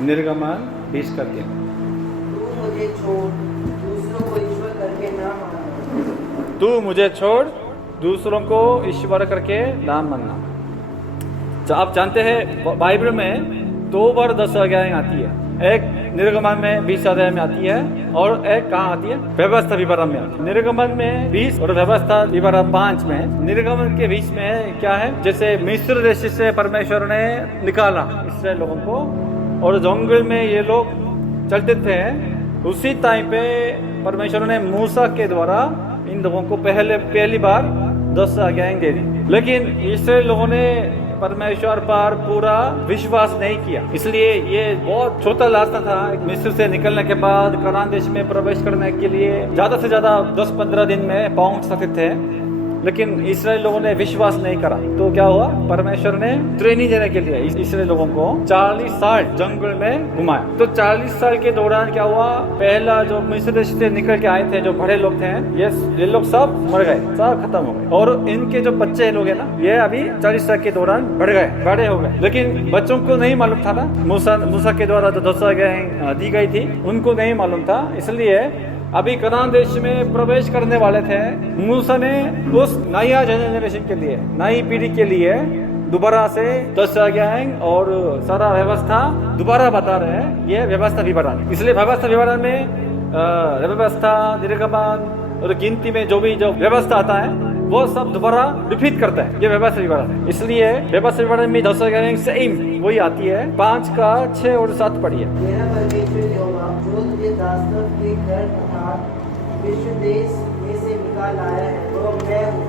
निर्गमन 20 का 3। तू मुझे छोड़ दूसरों को ईश्वर करके ना मानना। तू मुझे छोड़ दूसरों को ईश्वर करके नाम मानना। आप जानते हैं बाइबल में 2 बार 10 आज्ञाएं आती है। एक निर्गमन में 20 अध्याय में आती है और एक कहाँ आती है? व्यवस्था विवरण में आती है। निर्गमन में 20 और व्यवस्था विवरण 5 में। निर्गमन के 20 में क्या है? जैसे मिस्र देश से परमेश्वर ने निकाला इसराइल लोगों को और जंगल में ये लोग चलते थे, उसी टाइम पे परमेश्वर ने मूसा के द्वारा इन लोगों को पहली बार 10 आज्ञाएं दे दी। लेकिन इसराइल लोगों ने परमेश्वर पर पूरा विश्वास नहीं किया, इसलिए ये बहुत छोटा रास्ता था। मिस्र से निकलने के बाद कनान देश में प्रवेश करने के लिए ज्यादा से ज्यादा 10-15 दिन में पहुंच सकते थे, लेकिन इसराइल लोगों ने विश्वास नहीं करा। तो क्या हुआ? परमेश्वर ने ट्रेनिंग देने के लिए इसराइल लोगों को 40 साल जंगल में घुमाया। तो 40 साल के दौरान क्या हुआ? पहला जो मिस्र देश से निकल के आए थे जो बड़े लोग थे, ये लोग सब मर गए, सब खत्म हो गए। और इनके जो बच्चे लोग हैं ना, ये अभी 40 साल के दौरान बड़े हो गए। लेकिन बच्चों को नहीं मालूम था ना, मूसा के द्वारा जो 10 आज्ञाएं दी गई थी उनको नहीं मालूम था, इसलिए अभी कनान देश में प्रवेश करने वाले थे। मूसा ने उस नया जनरेशन के लिए, नई पीढ़ी के लिए दोबारा से 10 आज्ञाएं और सारा व्यवस्था दोबारा बता रहे हैं। ये व्यवस्था विवरण, इसलिए व्यवस्था विवरण में व्यवस्था, निर्गमन और गिनती में जो व्यवस्था आता है वो सब दोबारा रिपीट करता है। ये व्यवस्था विवरण है, इसलिए व्यवस्था विवरण में 10 आज्ञाएं सेम वही आती है। 5 का 6 और 7 पढ़िए। मेरा परमेश्वर यहोवा जो तुझे दासत्व के घर अर्थात मिस्र देश में से निकाल आया है वो मैं हूँ।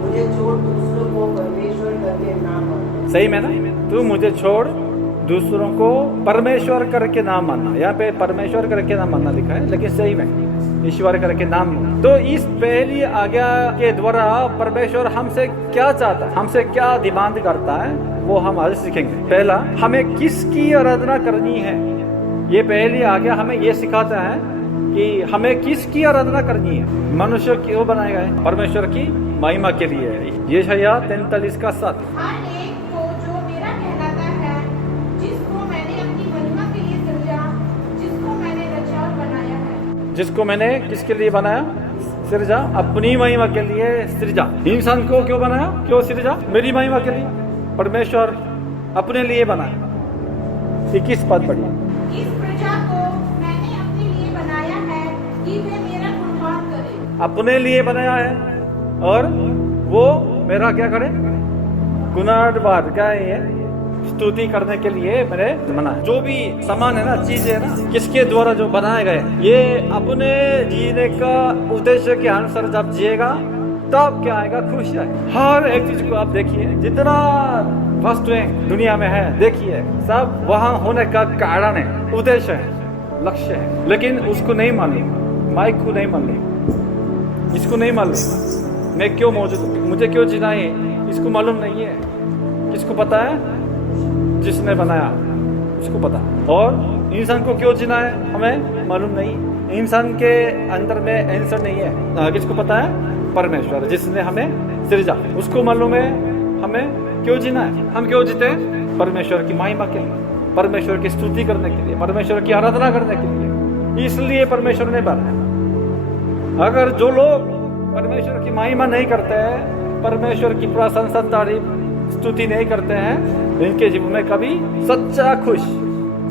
मुझे छोड़ दूसरों को परमेश्वर करके ना मानना। सही में ना? तू मुझे छोड़ दूसरों को परमेश्वर करके नाम मानना। यहाँ पे परमेश्वर करके नाम मानना लिखा है, लेकिन सही में ईश्वर करके नाम मानना। तो इस पहली आज्ञा के द्वारा परमेश्वर हमसे क्या चाहता है, हमसे क्या डिमांड करता है, वो हम आज सीखेंगे। पहला, हमें किसकी आराधना करनी है। ये पहली आज्ञा हमें ये सिखाता है कि हमें किसकी आराधना करनी है। मनुष्य क्यों बनाए गए? परमेश्वर की महिमा के लिए। यशायाह 43 का 7। हर एक को जो मेरा कहलाता है, जिसको मैंने अपनी महिमा के लिए सृजा, जिसको मैंने रचा और बनाया है। जिसको मैंने किसके लिए बनाया? सृजा, अपनी महिमा के लिए सृजा। इंसान को क्यों बनाया? क्यों सृजा? मेरी महिमा के लिए। परमेश्वर अपने लिए बनाया। 21 पद पढ़िए। इस प्रजा को मैंने अपने लिए बनाया है कि वे मेरा गुणगान करें। अपने लिए बनाया है और वो मेरा क्या करे? गुणान। क्या है ये? स्तुति करने के लिए मैंने बनाया। जो भी सामान है ना, चीज है ना, किसके द्वारा जो बनाए गए, ये अपने जीने का उद्देश्य के अनुसार जब जिएगा तब क्या आएगा? खुश आएगा। हर एक चीज को आप देखिए, जितना वस्तुएं दुनिया में है देखिए, सब वहां होने का कारण है, उद्देश्य है, लक्ष्य है। लेकिन उसको नहीं मालूम, माइक को नहीं मालूम, इसको नहीं मालूम मैं क्यों मौजूद हूँ, मुझे क्यों जीना है, इसको मालूम नहीं है। किसको पता है? जिसने बनाया उसको पता। और इंसान को क्यों जीना है हमें मालूम नहीं। इंसान के अंदर में आंसर नहीं है। किसको पता है? परमेश्वर जिसने हमें सृजा, उसको मालूम है हमें क्यों जीना है। हम क्यों जीते हैं? परमेश्वर की महिमा के लिए, परमेश्वर की स्तुति करने के लिए, परमेश्वर की आराधना करने के लिए। इसलिए परमेश्वर ने बनाया। अगर जो लोग परमेश्वर की महिमा नहीं करते हैं, परमेश्वर की प्रशंसा, तारीफ, स्तुति नहीं करते हैं, इनके जीवन में कभी सच्चा खुश,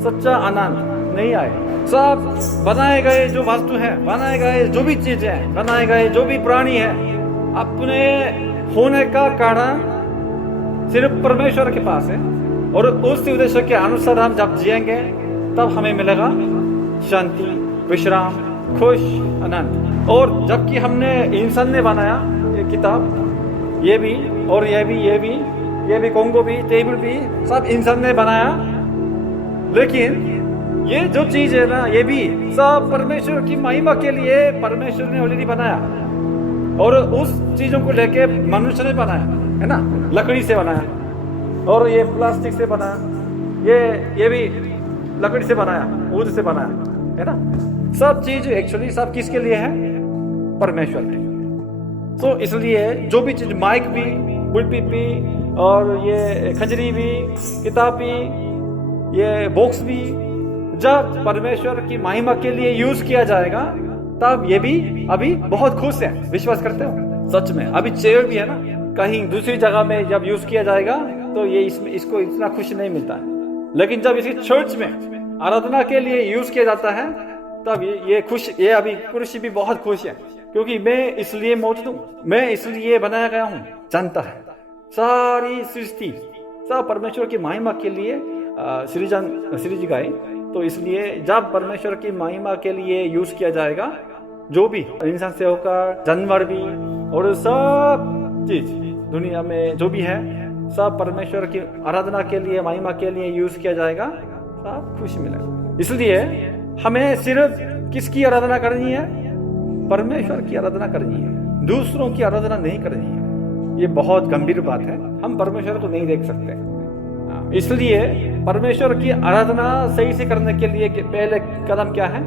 सच्चा आनंद नहीं आए। सब बनाए गए जो वस्तु है, बनाए गए जो भी चीजें हैं, बनाए गए जो भी प्राणी है, अपने होने का कारण सिर्फ परमेश्वर के पास है। और उस उद्देश्य के अनुसार हम जब जिएंगे तब हमें मिलेगा शांति, विश्राम, खुश, आनंद। और जबकि हमने इंसान ने बनाया ये किताब, ये भी और ये भी कोंगो भी, टेबल भी, सब इंसान ने बनाया। लेकिन ये जो चीज है ना, ये भी सब परमेश्वर की महिमा के लिए परमेश्वर ने ऑलरेडी बनाया। और उस चीजों को लेके मनुष्य ने बनाया है ना, लकड़ी से बनाया, और ये प्लास्टिक से बनाया, ये भी लकड़ी से बनाया, ऊद से बनाया है ना। सब चीज एक्चुअली सब किसके लिए है? परमेश्वर के लिए। तो इसलिए जो भी चीज, माइक भी, बुलपी भी, और ये खंजरी भी, किताब भी, ये बॉक्स भी जब परमेश्वर की महिमा के लिए यूज किया जाएगा तब ये भी अभी बहुत खुश है। विश्वास करते हो? सच में अभी चेयर भी है ना, कहीं दूसरी जगह में जब यूज किया जाएगा तो ये इसको इतना खुश नहीं मिलता है, लेकिन जब इसी चर्च में आराधना के लिए यूज किया जाता है तब ये खुश, ये अभी कुर्सी भी बहुत खुश है, क्योंकि मैं इसलिए मौजूद हूँ, मैं इसलिए बनाया गया हूँ। जानता है सारी सृष्टि सब परमेश्वर की महिमा के लिए सृजी गए, तो इसलिए जब परमेश्वर की महिमा के लिए यूज किया जाएगा, जो भी इंसान से होकर जानवर भी और सब चीज दुनिया में जो भी है सब परमेश्वर की आराधना के लिए महिमा के लिए यूज किया जाएगा, सब खुशी मिलेगा। इसलिए हमें सिर्फ किसकी आराधना करनी है? परमेश्वर की आराधना करनी है, दूसरों की आराधना नहीं करनी है। ये बहुत गंभीर बात है, हम परमेश्वर को नहीं देख सकते। इसलिए परमेश्वर की आराधना सही से करने के लिए पहले कदम क्या है?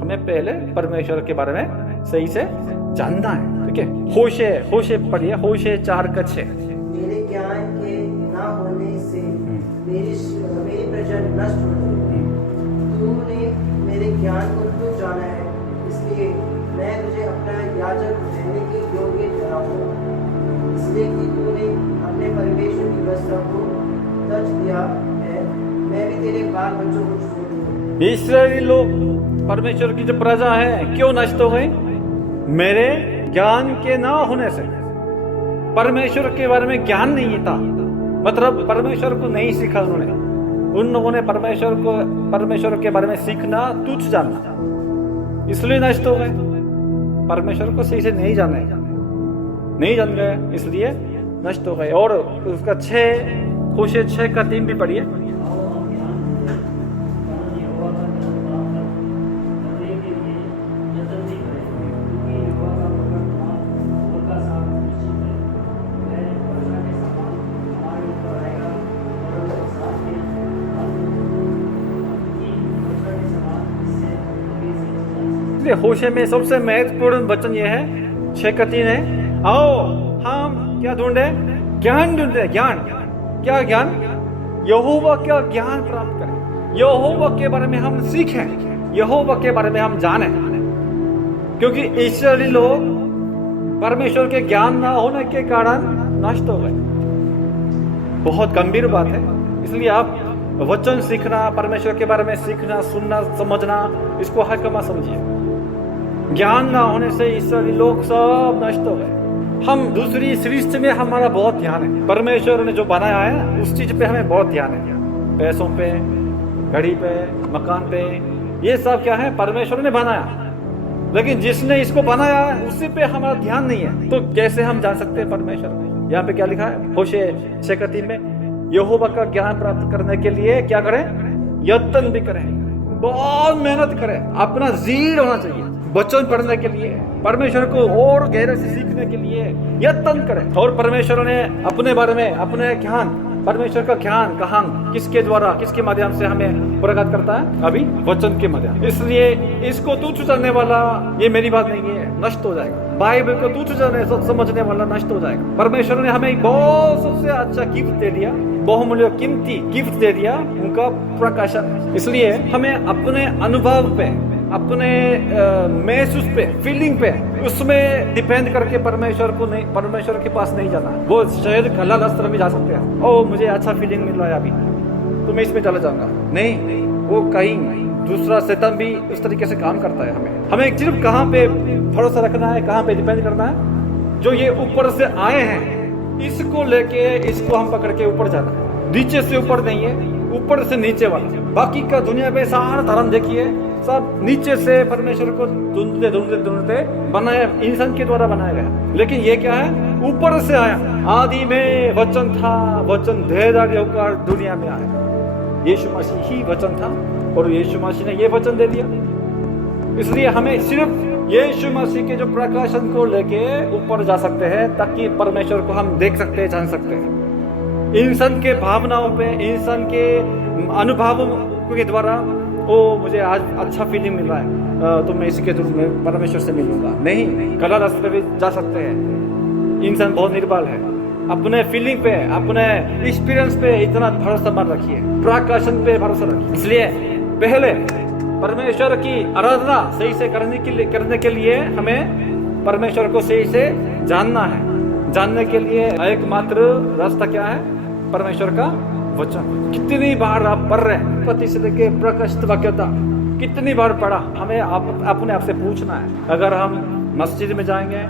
हमें पहले परमेश्वर के बारे में सही से जानना है। ठीक है, होशे पढ़िए, होशे 4:6। मेरे ज्ञान के न होने से मेरी प्रजा नष्ट हो गई। तूने मेरे ज्ञान को क्यों जाना है, इसलिए मैं तुझे अपना याजक रहने के योग्य ठहराऊंगा, इसलिए कि तूने अपने परमेश्वर की व्यवस्था को तज दिया है। मैं भी तेरे बाल बच्चों को छोड़ दूंगा। इस्राएली लोग परमेश्वर की जो प्रजा है क्यों नष्ट हो गई? मेरे ज्ञान के ना होने से। परमेश्वर के बारे में ज्ञान नहीं था, मतलब परमेश्वर को नहीं सीखा उन्होंने। उन लोगों ने परमेश्वर के बारे में सीखना तुच्छ जानना, इसलिए नष्ट हो गए। परमेश्वर को सही से नहीं जान गए, इसलिए नष्ट हो गए। और उसका 6:3 भी पढ़िए। होशे में सबसे महत्वपूर्ण वचन यह है, 6:3 है, आओ हम क्या ढूंढे? ज्ञान ढूंढे। ज्ञान, क्या ज्ञान? यहोवा का ज्ञान प्राप्त करें, यहोवा के बारे में हम सीखें, यहोवा के बारे में हम जाने, क्योंकि इस्राएली लोग परमेश्वर के ज्ञान ना होने के कारण नष्ट हो गए। बहुत गंभीर बात है। इसलिए आप वचन सीखना, परमेश्वर के बारे में सीखना, सुनना, समझना, इसको हकमा समझिए। ज्ञान ना होने से इस्राएली लोग सब नष्ट हो गए। हम दूसरी सृष्टि में हमारा बहुत ध्यान है, परमेश्वर ने जो बनाया है उस चीज पे हमें बहुत ध्यान है, पैसों पे, घड़ी पे, मकान पे, ये सब क्या है? परमेश्वर ने बनाया, लेकिन जिसने इसको बनाया है उसी पे हमारा ध्यान नहीं है, तो कैसे हम जान सकते हैं परमेश्वर को? यहाँ पे क्या लिखा है? होशे 6:3 में, यहोवा का ज्ञान प्राप्त करने के लिए क्या करें? यत्न भी करें, बहुत मेहनत करें, अपना जीर होना चाहिए वचन पढ़ने के लिए, परमेश्वर को और गहरे से सीखने के लिए यत्न करें। और परमेश्वर ने अपने बारे में, अपने ज्ञान, परमेश्वर का ज्ञान कहाँ, किसके द्वारा, किसके माध्यम से हमें प्रकट करता है? अभी वचन के माध्यम। इसलिए इसको तुच्छ जानने वाला, ये मेरी बात नहीं है, नष्ट हो जाएगा। बाइबल को तुच्छ समझने वाला नष्ट हो जाएगा। परमेश्वर ने हमें बहुत सबसे अच्छा गिफ्ट दे दिया, बहुमूल्य कीमती गिफ्ट दे दिया, उनका प्रकाशन। इसलिए हमें अपने अनुभव पे, अपने महसूस पे, फीलिंग पे, उसमें डिपेंड करके परमेश्वर के पास नहीं जाना। वो शायद कला रास्ते में जा सकते हैं, ओ मुझे अच्छा फीलिंग मिल रहा है अभी, तो मैं इसमें चला जाऊंगा। नहीं, वो कहीं दूसरा शैतान भी उस तरीके से काम करता है। हमें सिर्फ कहाँ पे भरोसा रखना है, कहाँ पे डिपेंड करना है? जो ये ऊपर से आए हैं, इसको लेके, इसको हम पकड़ के ऊपर जाना है। नीचे से ऊपर नहीं है, ऊपर से नीचे वाला। बाकी का दुनिया में सारा धर्म देखिए, सब नीचे से परमेश्वर को ढूंढते बनाया, इंसान के द्वारा बनाया गया। लेकिन ये क्या है? ऊपर से आया। आदि में वचन था, वचन देहधारी होकर दुनिया में आया। यीशु मसीह ही वचन था और यीशु मसीह ने ये वचन दे दिया। इसलिए हमें सिर्फ यीशु मसीह के जो प्रकाशन को लेके ऊपर जा सकते हैं, ताकि परमेश्वर को हम देख सकते हैं, जान सकते हैं। इंसान के भावनाओं पे, इंसान के अनुभवों के द्वारा, ओ मुझे आज अच्छा फीलिंग मिल रहा है, तो मैं इसके थ्रू में परमेश्वर से मिलूंगा। नहीं, गलत रास्ते पे जा सकते हैं। इंसान बहुत निर्बल है, अपने फीलिंग पे, अपने एक्सपीरियंस पे इतना भरोसा मत रखिए, प्रकाशन पे भरोसा रखिए। इसलिए पहले परमेश्वर की आराधना सही से करने के लिए हमें परमेश्वर को सही से जानना है। जानने के लिए एकमात्र रास्ता क्या है? परमेश्वर का वचन। कितनी बार आप पढ़ रहे हैं? पति से लेके प्रकाशित वाक्यता कितनी बार पढ़ा? हमें अपने आप से पूछना है। अगर हम मस्जिद में जाएंगे,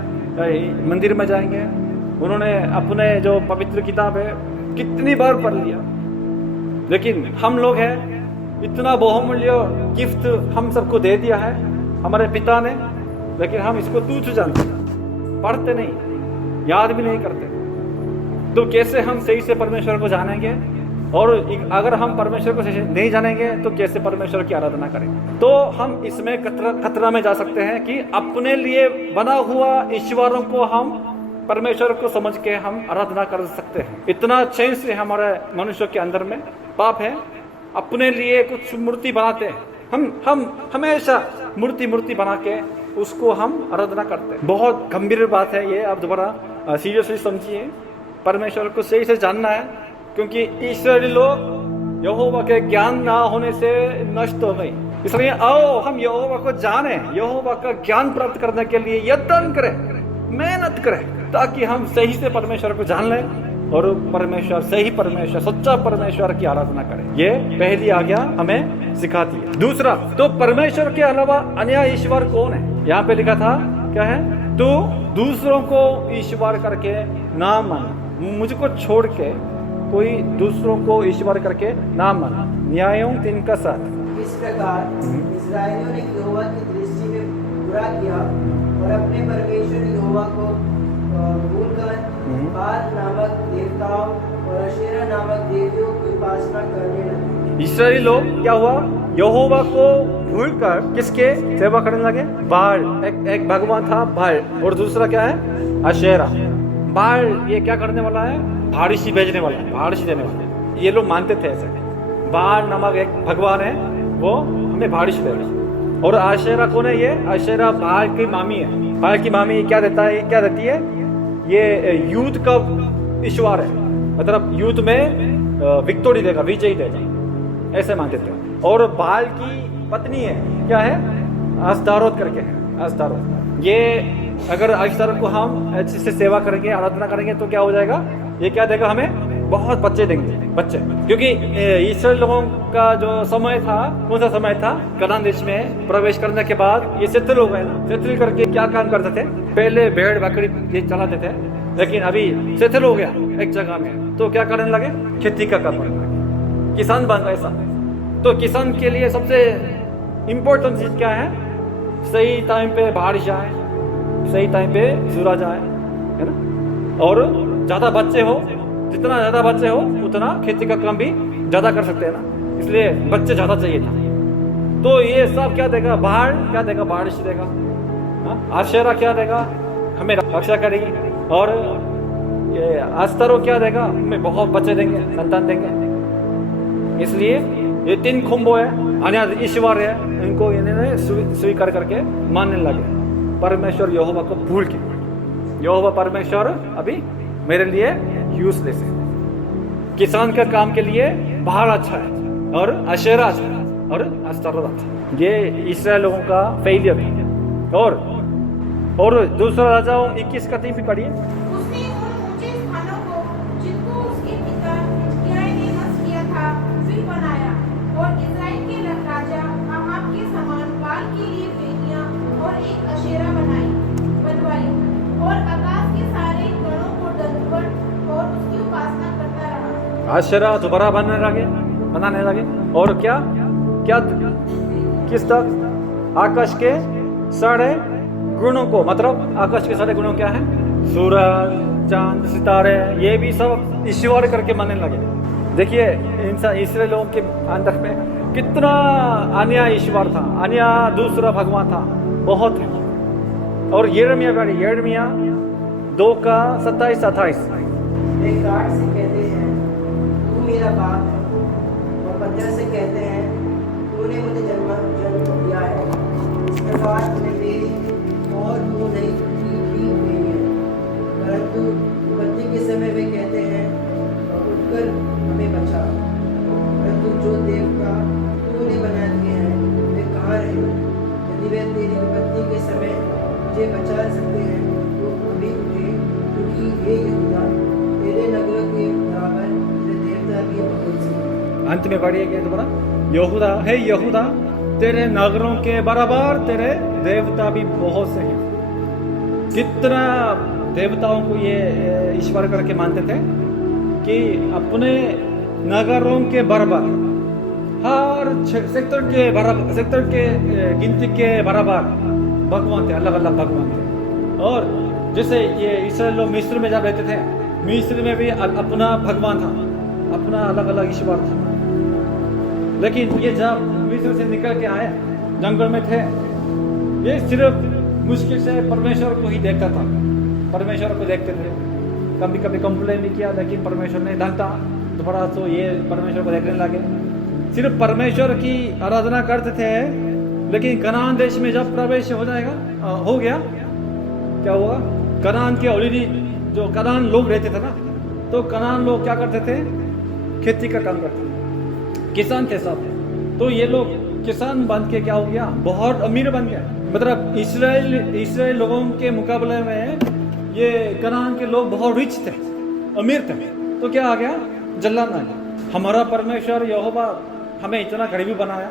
मंदिर में जाएंगे, उन्होंने अपने जो पवित्र किताब है कितनी बार पढ़ लिया, लेकिन हम लोग हैं इतना बहुमूल्य गिफ्ट हम सबको दे दिया है हमारे पिता ने, लेकिन हम इसको तुच्छ जानते, पढ़ते नहीं, याद भी नहीं करते। तो कैसे हम सही से परमेश्वर को जानेंगे? और अगर हम परमेश्वर को सही से नहीं जानेंगे तो कैसे परमेश्वर की आराधना करेंगे? तो हम इसमें खतरा में जा सकते हैं कि अपने लिए बना हुआ ईश्वरों को हम परमेश्वर को समझ के हम आराधना कर सकते हैं। इतना चेंज से हमारे मनुष्य के अंदर में पाप है, अपने लिए कुछ मूर्ति बनाते हैं। हम हमेशा मूर्ति बना के उसको हम आराधना करते हैं। बहुत गंभीर बात है ये, आप दोबारा सीरियसली समझिए। परमेश्वर को सही से जानना है, क्योंकि इस्राएली लोग यहोवा के ज्ञान ना होने से नष्ट हो गए। इसलिए आओ हम यहोवा को जाने, यहोवा का ज्ञान प्राप्त करने के लिए यत्न करें, मेहनत करें, ताकि हम सही से परमेश्वर को जान लें और परमेश्वर, सही परमेश्वर, सच्चा परमेश्वर की आराधना करें। ये पहली आज्ञा हमें सिखाती है। दूसरा, तो परमेश्वर के अलावा अन्य ईश्वर कौन है? यहाँ पे लिखा था क्या है? तो दूसरों को ईश्वर करके ना मान, मुझको छोड़ के कोई दूसरों को ईश्वर करके ना मान। न्यायों 3 का 7। इस प्रकार इस्राएलियों ने यहोवा की दृष्टि में बुरा किया और अपने परमेश्वर यहोवा को भूलकर बाल नामक देवताओं और अशेरा नामक देवियों की उपासना करने लगे। इस्राएली लोग क्या हुआ? यहोवा को भूलकर किसके सेवा करने लगे? बाल। एक भगवान था बाल, और दूसरा क्या है? अशेरा। बाल ये क्या करने वाला है? भाड़ीसी भेजने वाला है, भाड़ीसी देने वाला है। ये लोग मानते थे ऐसे। बाल नामक एक भगवान है, वो हमें भाड़ीसी देगा। और आशेरा कौन है? ये आशेरा बाल की मामी है। बाल की मामी क्या देता है? क्या देती है? ये युद्ध का ईश्वर है, मतलब युद्ध में विक्टोरी देगा, विजय देगा, ऐसे मानते थे। और बाल की पत्नी है, क्या है? अस्तारोत करके है, अस्तारोत। ये अगर अस्तारोत को हम अच्छे से सेवा करेंगे, आराधना करेंगे, तो क्या हो जाएगा? ये क्या देगा? हमें बहुत बच्चे देंगे, बच्चे। क्योंकि इस्राएल लोगों का जो समय था, कौन सा समय था? कनान देश में प्रवेश करने के बाद ये सेटल हो गए ना। सेटल करके क्या काम करते थे? पहले भेड़ बकरी ये चलाते थे, लेकिन अभी सेटल हो गया एक जगह में, तो क्या करने लगे? खेती का काम करने लगे, किसान बन गए। ऐसा तो किसान के लिए सबसे इम्पोर्टेंट चीज क्या है? सही टाइम पे बारिश आए, सही टाइम पे सूरज आए, है ना? और ज्यादा बच्चे हो, जितना ज्यादा बच्चे हो उतना खेती का काम भी ज्यादा कर सकते हैं ना, इसलिए बच्चे ज्यादा चाहिए था। तो ये सब क्या देगा? बाढ़ क्या देगा? बारिश देगा। आशेरा क्या देगा? हमें रक्षा करेगी। और ये आस्तरो क्या देगा? हमें बहुत बच्चे देंगे, संतान देंगे। इसलिए ये 3 खुम्बो है, अन्य ईश्वर है, इनको इन्होंने स्वीकार करके मानने लगे परमेश्वर यहोवा को भूल के। यहोवा परमेश्वर अभी मेरे लिए यूजलेस है। किसान का काम के लिए बाहर अच्छा है और अशेरा अच्छा है और अस्तारोत अच्छा है। ये इस्राएल लोगों का फेलियर है। और दूसरा राजाओं 21 का 3 भी पढ़िए। उसने उन ऊंचे स्थानों को जिनको उसके पिता हिजकिय्याह ने नष्ट किया था फिर बनाया, और इस्राएल के राजा अहाब के समान बाल के लिए वेदियां और एक अशेरा बनवाई, और आकाश के सारे गणों को दंडवत और उसकी उपासना करता रहा। अशेरा दोबारा बनाने लगे। और क्या किस तक? आकाश के सारे गुणों को, मतलब आकाश के सारे गुणों क्या है? सूरज, चांद, सितारे, ये भी सब ईश्वर करके मानने लगे। देखिए इंसान, इस्राएल लोगों के अंदर में कितना अन्य ईश्वर था, अन्य दूसरा भगवान था, बहुत है। और यिर्मयाह 2 का 27-28। वे काट से कहते हैं तू मेरा बाप है, और पत्थर से कहते हैं तूने मुझे जन्म दिया है। इस प्रकार तूने मेरी और तू नहीं की हुई है, परंतु बच्चे के समय वे आपत्ति के समय मुझे बचा सकते हैं तो अभी उठे, क्योंकि हे यहूदा, तेरे नगर के बराबर तेरे देवता भी बहुत से। अंत में पढ़िए क्या दोबारा, यहूदा, हे यहूदा, तेरे नगरों के बराबर तेरे देवता भी बहुत से हैं। कितना देवताओं को ये ईश्वर करके मानते थे कि अपने नगरों के बराबर, हर सेक्टर के बराबर, सेक्टर के गिनती के बराबर भगवान थे, अलग अलग भगवान थे। और जैसे ये इसराइल लोग मिस्र में जब रहते थे, मिस्र में भी अपना भगवान था, अपना अलग अलग ईश्वर था। लेकिन ये जब मिस्र से निकल के आए, जंगल में थे, ये सिर्फ मुश्किल से परमेश्वर को ही देखता था, परमेश्वर को देखते थे। कभी कभी कंप्लेन भी किया, लेकिन परमेश्वर नहीं ढंगता, दोबारा तो ये परमेश्वर को देखने लगे। सिर्फ परमेश्वर की आराधना करते थे। लेकिन कनान देश में जब प्रवेश हो जाएगा, हो गया, क्या हुआ, कनान के ऑलरेडी जो कनान लोग रहते थे ना, तो कनान लोग क्या करते थे, खेती का काम करते थे, किसान थे सब। तो ये लोग किसान बन के क्या हो गया, बहुत अमीर बन गया। मतलब इसराइल लोगों के मुकाबले में ये कनान के लोग बहुत रिच थे, अमीर थे। तो क्या आ गया, जलन आ गया। हमारा परमेश्वर यहोवा हमें इतना गरीबी बनाया,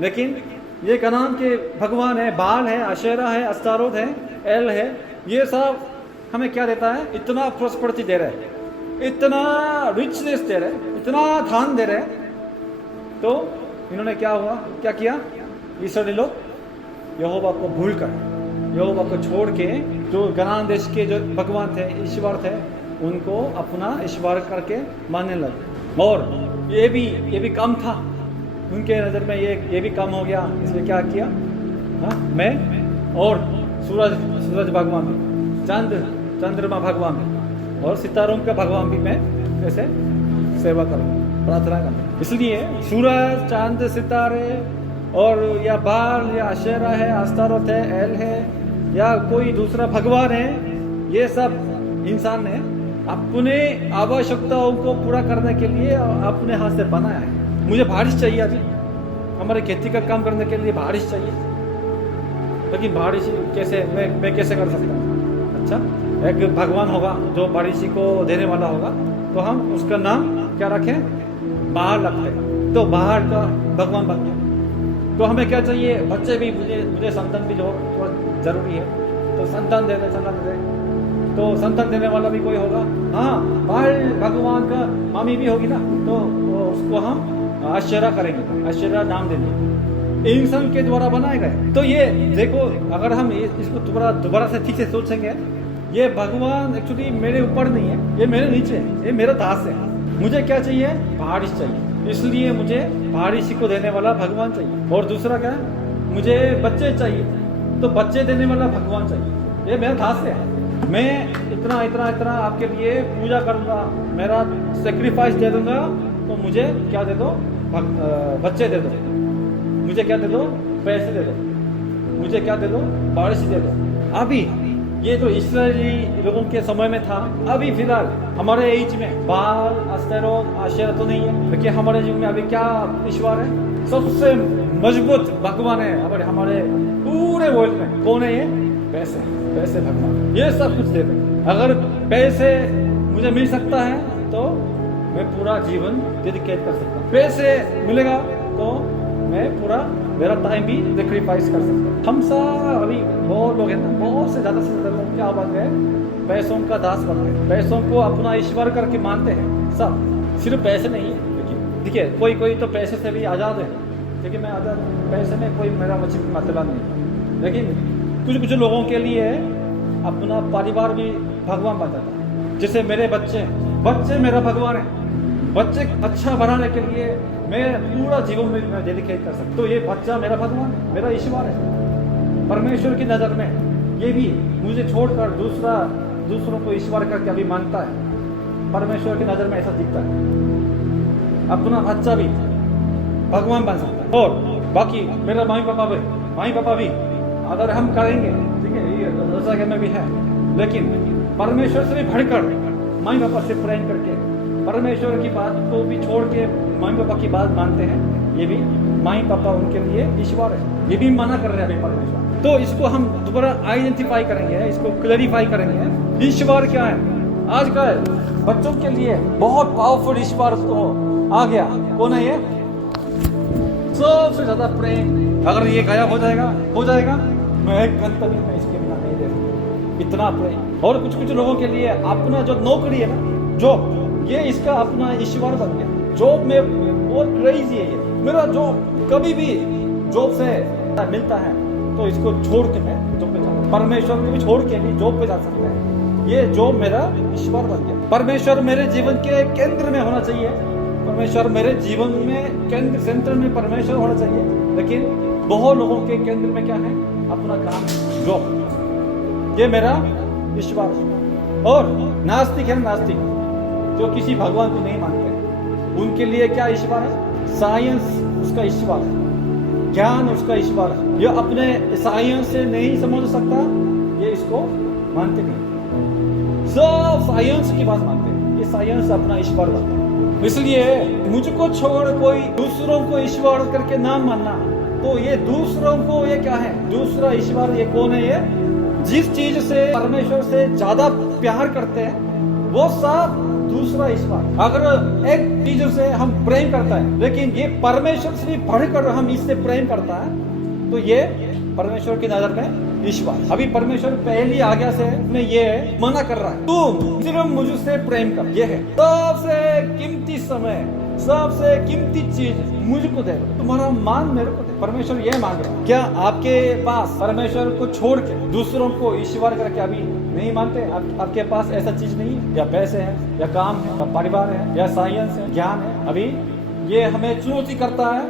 लेकिन ये कनान के भगवान है, बाल है, अशेरा है, अस्तारोत है, एल है, ये सब हमें क्या देता है, इतना प्रॉस्पेरिटी दे रहे हैं, इतना रिचनेस दे रहे हैं, इतना धान दे रहे हैं। तो इन्होंने क्या हुआ, क्या किया, इसराइली लोग यहोवा को भूल कर, यहोवा को छोड़ के जो कनान देश के जो भगवान थे, ईश्वर थे, उनको अपना ईश्वर करके मानने लगे। और ये भी कम था उनके नज़र में, ये भी कम हो गया। इसलिए क्या किया, हाँ, मैं और सूरज भगवान भी, चंद्रमा भगवान भी, और सितारों का भगवान भी मैं ऐसे सेवा करूँ, प्रार्थना करूँ। इसलिए सूरज, चांद, सितारे और या बाल या अशेरा है, अस्तारोत है, एल है, या कोई दूसरा भगवान है, ये सब इंसान ने अपने आवश्यकताओं को पूरा करने के लिए अपने हाथ से बनाया है। मुझे बारिश चाहिए, अभी हमारे खेती का काम करने के लिए बारिश चाहिए, लेकिन बारिश कैसे, मैं कैसे कर सकता हूँ। अच्छा, एक भगवान होगा जो बारिश को देने वाला होगा, तो हम उसका नाम क्या रखें, बाहर रखते हैं, तो बाहर का भगवान बन गया। तो हमें क्या चाहिए, बच्चे भी, मुझे संतान भी जो जरूरी है, तो संतान दे, तो संतान देने वाला भी कोई होगा, हाँ, बाहर भगवान का मामी भी होगी ना, तो उसको हम आश्चर्य करेंगे, आश्चर्य नाम देंगे, इंसान के द्वारा बनाए गए। तो ये देखो, अगर हम इसको दोबारा से ठीक से सोचेंगे, ये भगवान एक्चुअली मेरे ऊपर नहीं है, ये मेरे नीचे है, ये मेरा दास है। मुझे क्या चाहिए, बारिश चाहिए, इसलिए मुझे बारिश को देने वाला भगवान चाहिए। और दूसरा क्या है, मुझे बच्चे चाहिए, तो बच्चे देने वाला भगवान चाहिए, ये मेरा दास है। मैं इतना आपके लिए पूजा करूँगा, मेरा सेक्रीफाइस दे दूंगा, तो मुझे क्या दे दो, बच्चे दे दो, मुझे क्या दे दो, पैसे दे दो, मुझे क्या दे दो, बारिश दे दो। अभी ये तो इस्राएली लोगों के समय में था, अभी फिलहाल हमारे एज में बाल, अस्तेरोत, आशेरा तो नहीं है, लेकिन हमारे युग में अभी क्या ईश्वर है, सबसे मजबूत भगवान है हमारे पूरे वर्ल्ड में। कौन है ये, पैसे भगवान, ये सब कुछ दे दे। अगर पैसे मुझे मिल सकता है तो मैं पूरा जीवन डेडिकेट कर सकता हूँ, पैसे मिलेगा तो मैं पूरा मेरा टाइम भी सेक्रीफाइस कर सकता हूँ। हम सब अभी बहुत लोग हैं ना, बहुत से ज़्यादा लोग क्या बन गए, पैसों का दास बन गए, पैसों को अपना ईश्वर करके मानते हैं सब। सिर्फ पैसे नहीं है, लेकिन देखिए कोई तो पैसे से भी आज़ाद है, लेकिन मैं आज़ाद, पैसे में कोई मेरा मतलब नहीं। लेकिन कुछ लोगों के लिए अपना परिवार भी भगवान बन जाता है। जैसे मेरे बच्चे मेरा भगवान है, बच्चे अच्छा बनाने के लिए मैं पूरा जीवन में मैं डेडिकेट कर सकता। तो ये बच्चा मेरा भगवान, मेरा ईश्वर है। परमेश्वर की नज़र में ये भी मुझे छोड़कर दूसरों को ईश्वर करके अभी मानता है। परमेश्वर की नज़र में ऐसा दिखता है, अपना बच्चा भी भगवान बन सकता है। और बाकी मेरा माई पापा भी अगर हम करेंगे, ठीक है, ये जैसा में भी है, लेकिन परमेश्वर से भी बढ़कर माई पापा से प्रेम करके परमेश्वर की बात को भी छोड़ के माई पापा की बात मानते हैं, ये भी माई पापा उनके लिए ईश्वर है, ये भी मना कर रहे हैं अभी परमेश्वर। तो इसको हम दोबारा आइडेंटिफाई करेंगे, इसको क्लैरिफाई करेंगे। ईश्वर क्या है? आज का बच्चों के लिए बहुत पावरफुल ईश्वर तो आ गया। कौन है ये? सबसे ज्यादा प्रेम। अगर ये गायब हो जाएगा, मैं एक घंटा भी मैं इसके बिना नहीं रह सकता, इतना प्रेम। और कुछ लोगों के लिए अपना जो नौकरी है ना, जॉब, ये इसका अपना ईश्वर बन गया। जॉब में बहुत क्रेजी है ये। मेरा जॉब कभी भी जॉब से मिलता है तो इसको छोड़ के मैं जॉब पे जाता, परमेश्वर को भी छोड़ के भी जॉब पे जा सकता है। ये जॉब मेरा ईश्वर बन गया। परमेश्वर मेरे जीवन के केंद्र में होना चाहिए, परमेश्वर मेरे जीवन में केंद्र, सेंटर में परमेश्वर होना चाहिए। लेकिन बहुत लोगों के केंद्र में क्या है? अपना काम, जॉब, ये मेरा ईश्वर है। और नास्तिक है, नास्तिक जो किसी भगवान को नहीं मानते, उनके लिए क्या ईश्वर है? साइंस उसका ईश्वर है, ज्ञान उसका ईश्वर है। ये अपने साइंस से नहीं समझ सकता, ये इसको मानते नहीं। सब साइंस की बात मानते हैं, ये साइंस अपना ईश्वर मानते हैं। इसलिए मुझको छोड़ कोई दूसरों को ईश्वर करके ना मानना। तो ये दूसरों को, ये क्या है? दूसरा ईश्वर ये कौन है? ये जिस चीज से परमेश्वर से ज्यादा प्यार करते हैं वो सब दूसरा ईश्वर। अगर एक चीज से हम प्रेम करता है लेकिन ये परमेश्वर से भी बढ़कर हम इससे प्रेम करता है, तो ये परमेश्वर की नजर में ईश्वर। अभी परमेश्वर पहली आज्ञा से में ये मना कर रहा है, तुम सिर्फ मुझसे प्रेम कर। ये है सबसे कीमती समय, सबसे कीमती चीज मुझको दे, तुम्हारा मान मेरे को दे। परमेश्वर ये मांग रहा है। क्या आपके पास परमेश्वर को छोड़ के दूसरों को ईश्वर करके अभी नहीं मानते? आपके पास ऐसा चीज नहीं है? या पैसे है, या काम है, या परिवार है, या साइंस है, ज्ञान है? अभी ये हमें चुनौती करता है,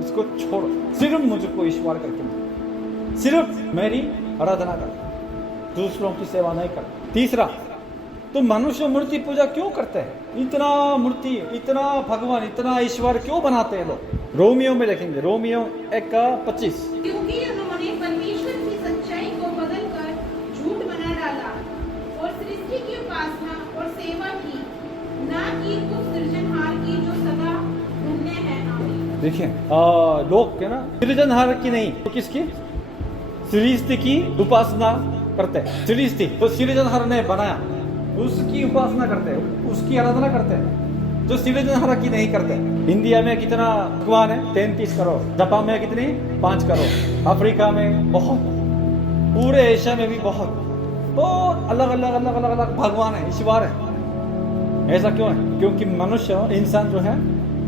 इसको छोड़ो, सिर्फ मुझको ईश्वर करके मानो, सिर्फ मेरी आराधना कर, दूसरों की सेवा नहीं कर। तीसरा, तो मनुष्य मूर्ति पूजा क्यों करते हैं? इतना मूर्ति, इतना भगवान, इतना ईश्वर क्यों बनाते हैं लोग? रोमियो में देखेंगे, रोमियो 1:25। क्योंकि उन्होंने परमेश्वर की सच्चाई को बदलकर झूठ बना डाला और सृष्टि की उपासना और सेवा की, ना कि उस सृजनहार की जो सदा धन्य है। आमीन। देखिए लोग क्या ना, सृजनहार की नहीं तो किसकी? सृष्टि की उपासना करते हैं। सृष्टि तो सृजनहार ने बनाया, उसकी उपासना करते हैं, उसकी आराधना करते हैं, जो सृजनहार की नहीं करते। इंडिया में कितना भगवान है? 33 करोड़। जापान में कितनी? 5 करोड़। अफ्रीका में बहुत, पूरे एशिया में भी बहुत अलग अलग भगवान है, ईश्वर है। ऐसा क्यों है? क्योंकि मनुष्य, इंसान जो है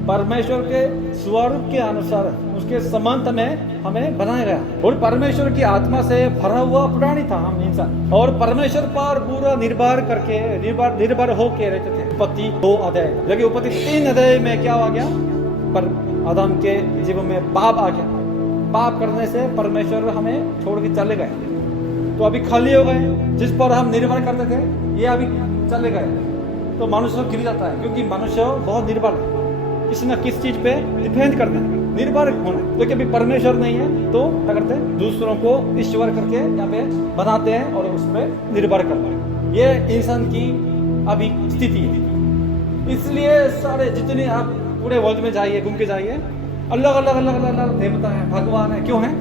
परमेश्वर के स्वरूप के अनुसार, उसके समानता में हमें बनाया गया। और परमेश्वर की आत्मा से भरा हुआ प्राणी था हम इंसान, और परमेश्वर पर पूरा निर्भर करके निर्भर होके रहते थे। उत्पत्ति 2 अध्याय, लेकिन उत्पत्ति 3 अध्याय में क्या आ गया? पर आदम के जीवन में पाप आ गया। पाप करने से परमेश्वर हमें छोड़ के चले गए, तो अभी खाली हो गए। जिस पर हम निर्भर करते थे ये अभी चले गए, तो मनुष्य गिर जाता है। क्योंकि मनुष्य बहुत निर्भर है, किसी न किस चीज पे डिपेंड करते हैं, निर्भर होना। क्योंकि अभी परमेश्वर नहीं है तो क्या करते हैं? दूसरों को ईश्वर करके यहाँ पे बनाते हैं और उस पर निर्भर करते हैं। ये इंसान की अभी स्थिति है। इसलिए सारे जितने आप पूरे वर्ल्ड में जाइए, घूम के जाइए, अलग अलग देवता है, भगवान है। क्यों है?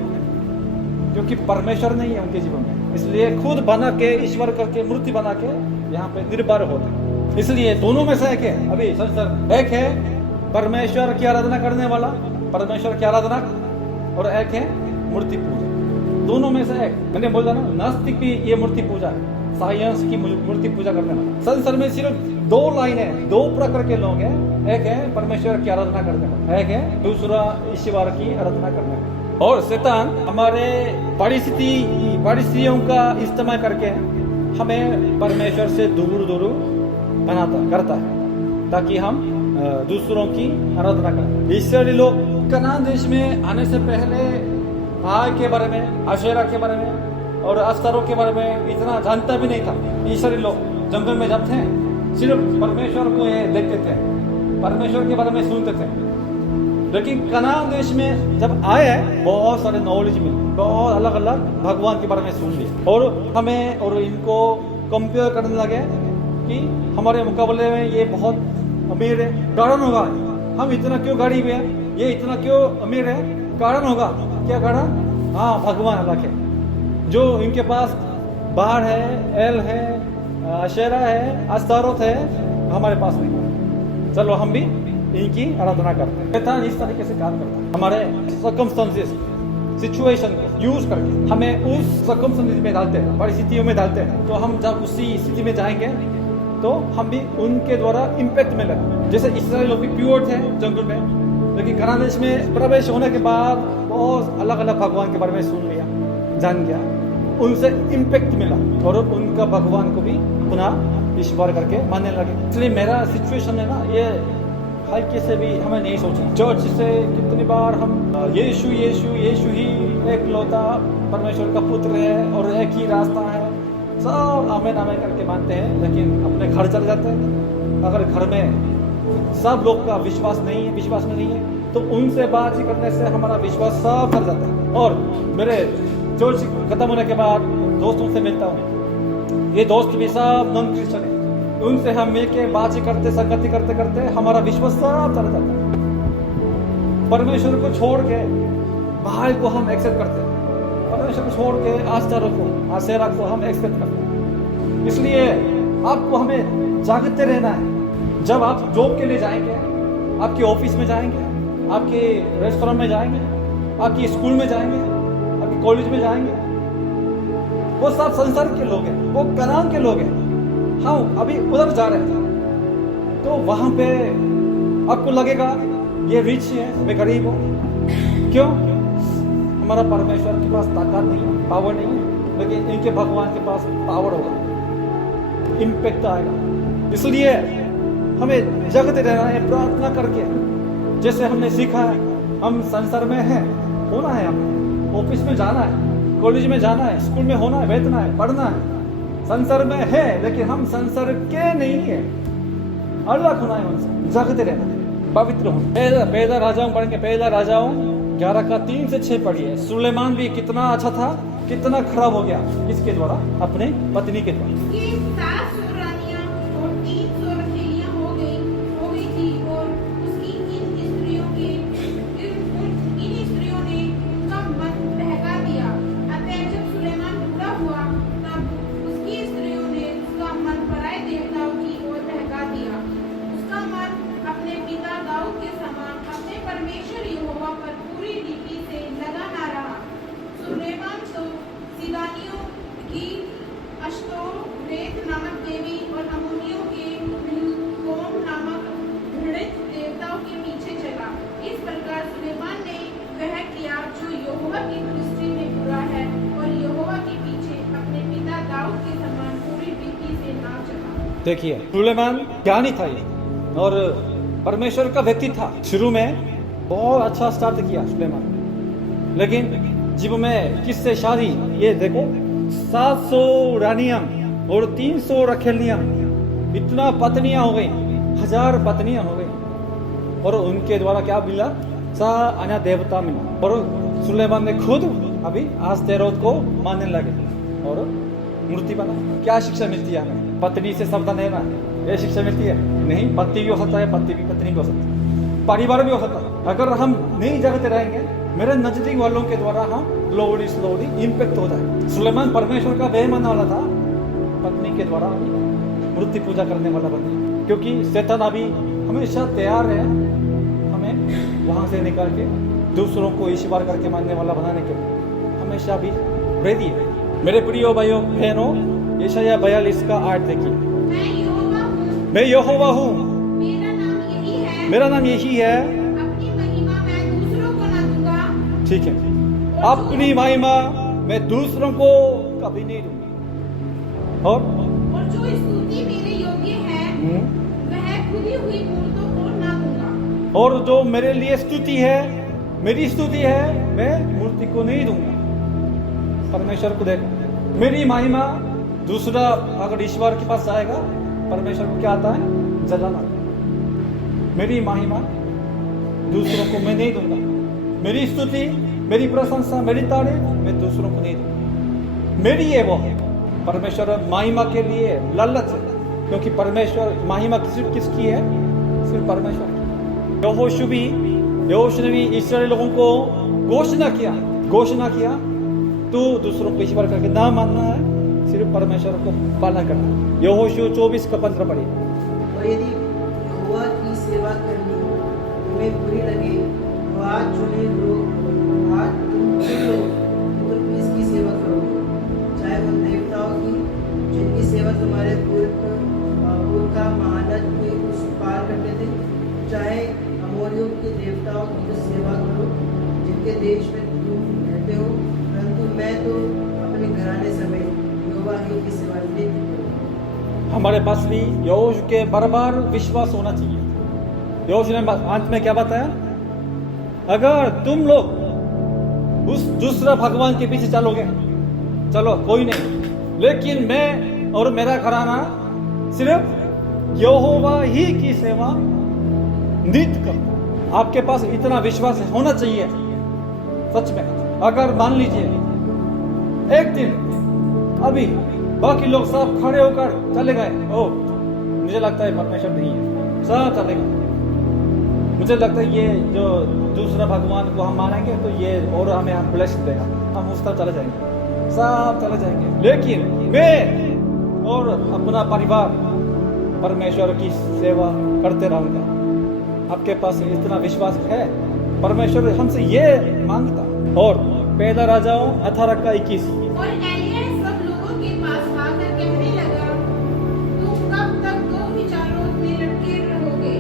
क्योंकि परमेश्वर नहीं है उनके जीवन में, इसलिए खुद बना के, ईश्वर करके, मूर्ति बना के यहाँ पे निर्भर होते हैं। इसलिए दोनों में से एक है, अभी सर एक है परमेश्वर की आराधना करने वाला, परमेश्वर की आराधना, और एक है मूर्ति पूजा। दोनों में से एक। मैंने बोला ना, नास्तिक भी ये मूर्ति पूजा है, साइंस की मूर्ति पूजा करने वाला। संसार में सिर्फ 2 लाइन है, 2 प्रकार के लोग हैं। एक है परमेश्वर की आराधना करने वाला, एक है दूसरा ईश्वर की आराधना करने वाला। और शैतान हमारे परिस्थितियों का इस्तेमाल करके हमें परमेश्वर से दूर करता है, ताकि हम दूसरों की आराधना करें। इसराइली लोग कनान देश में आने से पहले आग के बारे में, अशेरा के बारे में और अस्तारों के बारे में इतना जानता भी नहीं था। इसराइली लोग जंगल में जब थे सिर्फ परमेश्वर को ये देखते थे, परमेश्वर के बारे में सुनते थे। लेकिन कनान देश में जब आए बहुत सारे नॉलेज मिले, बहुत अलग अलग भगवान के बारे में सुन लिए, और हमें और इनको कंपेयर करने लगे कि हमारे मुकाबले में ये बहुत अमीर है। कारण होगा हम इतना क्यों गरीब है, ये इतना क्यों अमीर है? कारण होगा क्या? कारण? हाँ, भगवान अलग है। जो इनके पास बाहर है, एल है, अशेरा है, अस्तारोत है, हमारे पास नहीं। चलो हम भी इनकी आराधना करते हैं। शैतान इस तरीके से काम करता है, हमारे सर्कमस्टेंसेस, सिचुएशन को यूज करके हमें उस सर्कमस्टेंसेस में डालते हैं, परिस्थितियों में डालते हैं। तो हम जब उसी स्थिति में जाएंगे तो हम भी उनके द्वारा इम्पैक्ट मिलेगा। जैसे इस्राएल लोग भी प्योर थे जंगल में, लेकिन कनान देश में प्रवेश होने के बाद बहुत अलग अलग भगवान के बारे में सुन लिया, जान गया, उनसे इम्पैक्ट मिला और उनका भगवान को भी पुनः ईश्वर करके मानने लगे। इसलिए मेरा सिचुएशन है ना, ये हल्के से भी हमें नहीं सोचना। चर्च से कितनी बार हम यीशु यीशु यीशु ही एक लौता परमेश्वर का पुत्र है और एक ही रास्ता है, सब आमेन आमेन करके मानते हैं, लेकिन अपने घर चले जाते हैं। अगर घर में सब लोग का विश्वास में नहीं है तो उनसे बातचीत करने से हमारा विश्वास सब चल जाता है। और मेरे चर्च खत्म होने के बाद दोस्तों से मिलता हूँ, ये दोस्त भी सब नॉन क्रिश्चियन है, उनसे हम मिलके बातचीत करते, संगति करते करते हमारा विश्वास सब चला जाता है। परमेश्वर को छोड़ के बाहर को हम एक्सेप्ट करते हैं, परमेश्वर को छोड़ के आस्था को, आशेरा को हम एक्सेप्ट करते हैं। इसलिए आपको हमें जागते रहना है। जब आप जॉब के लिए जाएंगे, आपके ऑफिस में जाएंगे, आपके रेस्टोरेंट में जाएंगे, आपकी स्कूल में जाएंगे, आपके कॉलेज में जाएंगे, वो सब संसार के लोग हैं, वो कनान के लोग हैं। हम अभी उधर जा रहे हैं तो वहां पे आपको लगेगा ये रिच है, मैं गरीब हूँ। क्यों? हमारा परमेश्वर के पास ताकत नहीं है, पावर नहीं है, लेकिन इनके भगवान के पास पावर होगा, इम्पैक्ट आएगा। इसलिए हमें जगते रहना है, प्रार्थना करके। जैसे हमने सीखा है, हम संसार में हैं, होना है, हमें ऑफिस में जाना है, कॉलेज में जाना है, स्कूल में होना है, बैठना है, पढ़ना है। संसार में है लेकिन हम संसार के नहीं है, अलग होना है उनसे, जगते रहना है, पवित्र होना। पहला राजाओं पढ़ेंगे, पहला राजाओं 11 का 3 से 6 पढ़िए। सुलेमान भी कितना अच्छा था, कितना खराब हो गया, किसके द्वारा? अपने पत्नी के द्वारा। उसकी 700 रानियां और 300 रखेलियां हो गई थी और उसकी इन स्त्रियों ने उसका मन बहका दिया। अतः जब सुलेमान बूढ़ा हुआ तब उसकी स्त्रियों ने उसका मन पराए देवताओं की ओर बहका दिया। उसका मन अपने पिता दाऊद के समान अपने परमेश्वर यहोवा पर पूरी रीति से लगा ना रहा। सुलेमान तो सीदानियों की अश्तोरेत नामक देवी और अम्मोनियों के मिल्कोम नामक घृणित देवताओं के पीछे चला। इस प्रकार सुलेमान ने वह किया जो यहोवा की दृष्टि में बुरा है और यहोवा के पीछे अपने पिता दाऊद के समान पूरी रीति से ना चला। देखिए, सुलेमान ज्ञानी था ये और परमेश्वर का व्यक्ति था। शुरू में बहुत अच्छा स्टार्ट किया सुलेमान, लेकिन जीवन में किससे शादी? ये देखो, 700 रानियां और 300 रखेलियां, इतना पत्नियां हो गई, 1000 पत्नियां हो गई, और उनके द्वारा क्या मिला? अन्य देवता मिला। और सुलेमान ने खुद अभी आस्तेरोत को मानने लगे और मूर्ति बना। क्या शिक्षा मिलती है हमें? पत्नी से सावधान रहना, ये शिक्षा मिलती है? नहीं, पति भी हो सकता है, पति भी पत्नी भी हो सकता है, परिवार भी हो सकता है। अगर हम नहीं जगते रहेंगे, मेरे नजदीक वालों के द्वारा हम स्लोली इम्पैक्ट हो जाए। सुलेमान परमेश्वर का व्यय मानने वाला था, पत्नी के द्वारा मूर्ति पूजा करने वाला बन गया। क्योंकि शैतान अभी हमेशा तैयार है हमें वहां से निकाल के दूसरों को ईश्वर करके मानने वाला बनाने के लिए, हमेशा भी रेडी है। मेरे प्रियो भाइयों बहनों, यशायाह 42 का 8 देखिए। मैं यहोवा हूँ, मेरा नाम यही है, अपनी महिमा मैं दूसरों को न दूंगा। ठीक है, अपनी महिमा मैं दूसरों को कभी नहीं दूंगा। और जो स्तुति मेरे योग्य है वह खुदी हुई मूर्तों को न दूंगा। और जो मेरे लिए स्तुति है, मेरी स्तुति है, मैं मूर्ति को नहीं दूंगा। परमेश्वर को देखो, मेरी महिमा दूसरा अगर ईश्वर के पास जाएगा, परमेश्वर को क्या आता है? जलाना। मेरी महिमा दूसरों को मैं नहीं दूंगा, मेरी स्तुति, मेरी प्रशंसा, मेरी तारीफ मैं दूसरों को नहीं दूंगा। मेरी है वो। परमेश्वर महिमा के लिए लालच है, क्योंकि परमेश्वर महिमा किसकी है? सिर्फ परमेश्वर की। यहोशू ने भी इस्राएली लोगों को घोषणा किया तू दूसरों को ईश्वर करके ना मानना है, सिर्फ परमेश्वर को पालन करना है। यहोशू 24 का 15 पढ़िए। और यदि यहोवा की सेवा करनी तुम्हें बुरी लगे तो आज तुम चुन लो कि तुम किसकी सेवा करोगे, चाहे उन देवताओं की जिनकी सेवा तुम्हारे पूर्व का महानद के उस पार करते थे, चाहे अमोरियों के देवताओं की जो सेवा करो जिनके देश में तुम रहते हो, परंतु मैं तो अपने घराने समेत यहोवा ही की सेवा नित्य करूँगा। हमारे पास भी यहोशू के बराबर विश्वास होना चाहिए। यहोशू ने अंत में क्या बताया? अगर तुम लोग उस दूसरा भगवान के पीछे चलोगे, चलो कोई नहीं, लेकिन मैं और मेरा घराना सिर्फ यहोवा ही की सेवा नित्य करो। आपके पास इतना विश्वास होना चाहिए सच में। अगर मान लीजिए एक दिन अभी बाकी लोग सब खड़े होकर चले गए, ओ मुझे लगता है परमेश्वर नहीं है, सब चले गए, मुझे लगता है ये जो दूसरा भगवान को हम मानेंगे तो ये और हमें हम ब्लेस देगा, हम उस तरफ चले जाएंगे, सब चले जाएंगे, लेकिन मैं और अपना परिवार परमेश्वर की सेवा करते रहूंगा। आपके पास इतना विश्वास है? परमेश्वर हमसे ये मांगता। और पहला राजाओं 18 का 21। और एलिय्याह सब लोगों के पास आकर कहने लगा, तुम कब तक दो विचारों में लटके रहोगे?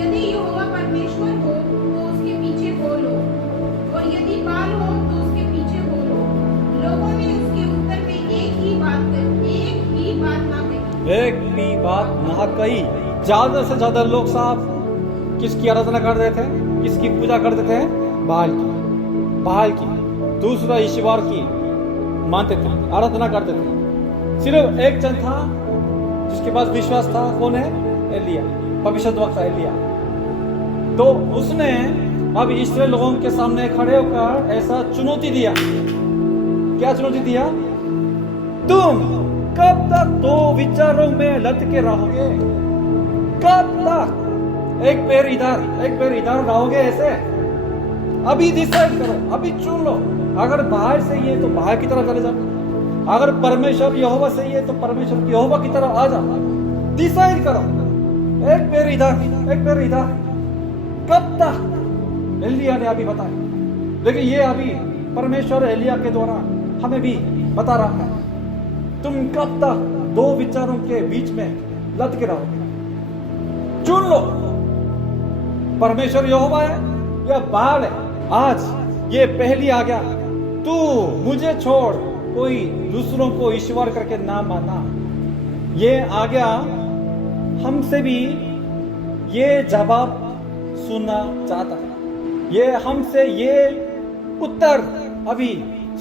यदि यहोवा परमेश्वर हो तो उसके पीछे बोलो, और यदि बाल हो तो उसके पीछे बोलो। लोगों ने उसके उत्तर में एक ही बात ना कही। एक भी बात ना कही। ज्यादा से ज्यादा लोग साहब किसकी आराधना कर रहे थे? किसकी पूजा करते थे? बाल की, दूसरा ईश्वर की मानते थे, आराधना करते थे। सिर्फ एक जन था जिसके पास विश्वास था, कौन है? एलिया, भविष्यद्वक्ता एलिया। तो उसने अब इस्राएल लोगों के सामने खड़े होकर ऐसा चुनौती दिया। क्या चुनौती दिया? तुम कब तक दो विचारों में लटके रहोगे? कब तक एक पैर इधर रहोगे ऐसे? अभी डिसाइड करो, अभी चुन लो। अगर बाहर से ये तो बाहर की तरफ चले जाओ, अगर परमेश्वर यहोवा से ये तो परमेश्वर यहोवा की तरफ आ जाओ। डिसाइड करो, एक पैर इधर। कब तक? एलिया ने अभी बताया, लेकिन ये अभी परमेश्वर एलिया के द्वारा हमें भी बता रहा है, तुम कब तक दो विचारों के बीच में लटके रहोगे? चुन लो, परमेश्वर यहोवा है या बाल है। आज ये पहली आज्ञा, तू मुझे छोड़ कोई दूसरों को ईश्वर करके ना मानना। ये आज्ञा हमसे भी ये जवाब सुनना चाहता है, ये हमसे ये उत्तर अभी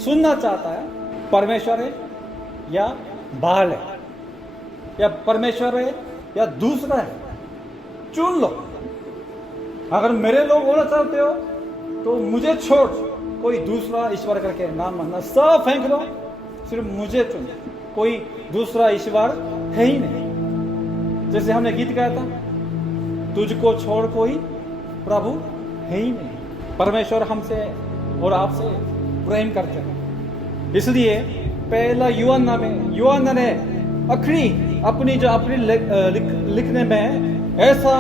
सुनना चाहता है। परमेश्वर है या बाल है, या परमेश्वर है या दूसरा है? चुन लो। अगर मेरे लोग होना चाहते हो तो मुझे छोड़ कोई दूसरा ईश्वर करके नाम मानना, सब फेंक दो, सिर्फ मुझे चुन। कोई दूसरा ईश्वर है ही नहीं। जैसे हमने गीत गाया था, तुझको छोड़ कोई प्रभु है ही नहीं। परमेश्वर हमसे और आपसे प्रेम करते हैं, इसलिए पहला यूहन्ना ने अपनी लिखने में ऐसा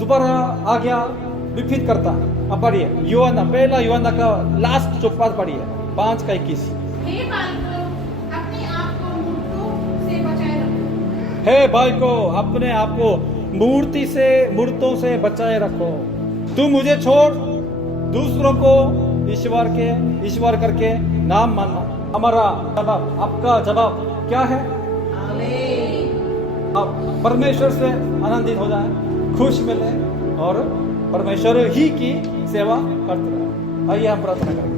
दोबारा आज्ञा रिपीट करता है। अब पढ़िए पहला यूहन्ना का लास्ट जो पाठ पढ़िए, 5 का 21। हे बालकों, अपने आप को मूर्तों से बचाए रखो। हे बालकों, अपने आप को मूर्तों से बचाए रखो। तू मुझे छोड़ दूसरों को ईश्वर करके नाम मानना। हमारा जवाब, आपका जवाब क्या है? आमीन। आप परमेश्वर से आनंदित हो जाए, खुश मिले और परमेश्वर ही की सेवा करते रहे। आइए हम प्रार्थना करें।